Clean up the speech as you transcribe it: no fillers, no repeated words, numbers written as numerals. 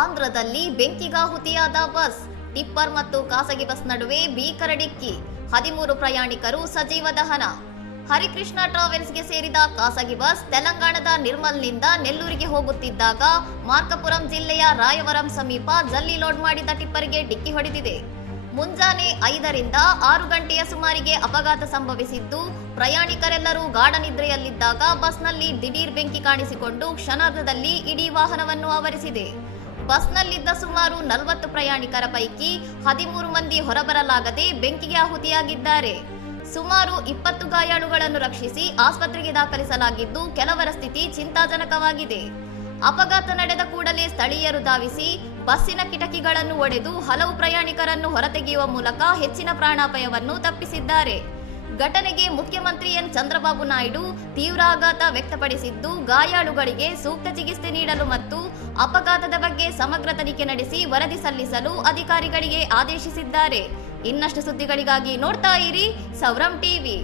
ಆಂಧ್ರದಲ್ಲಿ ಬೆಂಕಿಗಾಹುತಿಯಾದ bus, tipper ಮತ್ತು ಖಾಸಗಿ ಬಸ್ ನಡುವೆ ಭೀಕರ ಡಿಕ್ಕಿ, 13 ಪ್ರಯಾಣಿಕರು ಸಜೀವ ದಹನ. ಹರಿಕೃಷ್ಣ ಟ್ರಾವೆಲ್ಸ್ಗೆ ಸೇರಿದ ಖಾಸಗಿ ಬಸ್ ತೆಲಂಗಾಣದ ನಿರ್ಮಲ್ನಿಂದ ನೆಲ್ಲೂರಿಗೆ ಹೋಗುತ್ತಿದ್ದಾಗ ಮಾರ್ಕಪುರಂ ಜಿಲ್ಲೆಯ ರಾಯವರಂ ಸಮೀಪ ಜಲ್ಲಿ ಲೋಡ್ ಮಾಡಿದ ಟಿಪ್ಪರ್ಗೆ ಡಿಕ್ಕಿ ಹೊಡೆದಿದೆ. ಮುಂಜಾನೆ 5 ರಿಂದ 6 ಗಂಟೆಯ ಸುಮಾರಿಗೆ ಅಪಘಾತ ಸಂಭವಿಸಿದ್ದು, ಪ್ರಯಾಣಿಕರೆಲ್ಲರೂ ಗಾಢ ನಿದ್ರೆಯಲ್ಲಿದ್ದಾಗ ಬಸ್ನಲ್ಲಿ ದಿಢೀರ್ ಬೆಂಕಿ ಕಾಣಿಸಿಕೊಂಡು ಕ್ಷಣಾರ್ಧದಲ್ಲಿ ಇಡೀ ವಾಹನವನ್ನು ಆವರಿಸಿದೆ. ಬಸ್ನಲ್ಲಿದ್ದ ಸುಮಾರು 40 ಪ್ರಯಾಣಿಕರ ಪೈಕಿ 13 ಮಂದಿ ಹೊರಬರಲಾಗದೆ ಬೆಂಕಿಗೆ ಆಹುತಿಯಾಗಿದ್ದಾರೆ. ಸುಮಾರು 20 ಗಾಯಾಳುಗಳನ್ನು ರಕ್ಷಿಸಿ ಆಸ್ಪತ್ರೆಗೆ ದಾಖಲಿಸಲಾಗಿದ್ದು, ಕೆಲವರ ಸ್ಥಿತಿ ಚಿಂತಾಜನಕವಾಗಿದೆ. ಅಪಘಾತ ನಡೆದ ಕೂಡಲೇ ಸ್ಥಳೀಯರು ಧಾವಿಸಿ ಬಸ್ಸಿನ ಕಿಟಕಿಗಳನ್ನು ಒಡೆದು ಹಲವು ಪ್ರಯಾಣಿಕರನ್ನು ಹೊರತೆಗೆಯುವ ಮೂಲಕ ಹೆಚ್ಚಿನ ಪ್ರಾಣಾಪಾಯವನ್ನು ತಪ್ಪಿಸಿದ್ದಾರೆ. ಘಟನೆಗೆ ಮುಖ್ಯಮಂತ್ರಿ ಎನ್ ಚಂದ್ರಬಾಬು ನಾಯ್ಡು ತೀವ್ರ ಆಘಾತ ವ್ಯಕ್ತಪಡಿಸಿದ್ದು, ಗಾಯಾಳುಗಳಿಗೆ ಸೂಕ್ತ ಚಿಕಿತ್ಸೆ ನೀಡಲು ಮತ್ತು ಅಪಘಾತದ ಬಗ್ಗೆ ಸಮಗ್ರ ತನಿಖೆ ನಡೆಸಿ ವರದಿ ಸಲ್ಲಿಸಲು ಅಧಿಕಾರಿಗಳಿಗೆ ಆದೇಶಿಸಿದ್ದಾರೆ. ಇನ್ನಷ್ಟು ಸುದ್ದಿಗಳಿಗಾಗಿ ನೋಡ್ತಾ ಇರಿ ಸೌರಂ ಟಿವಿ.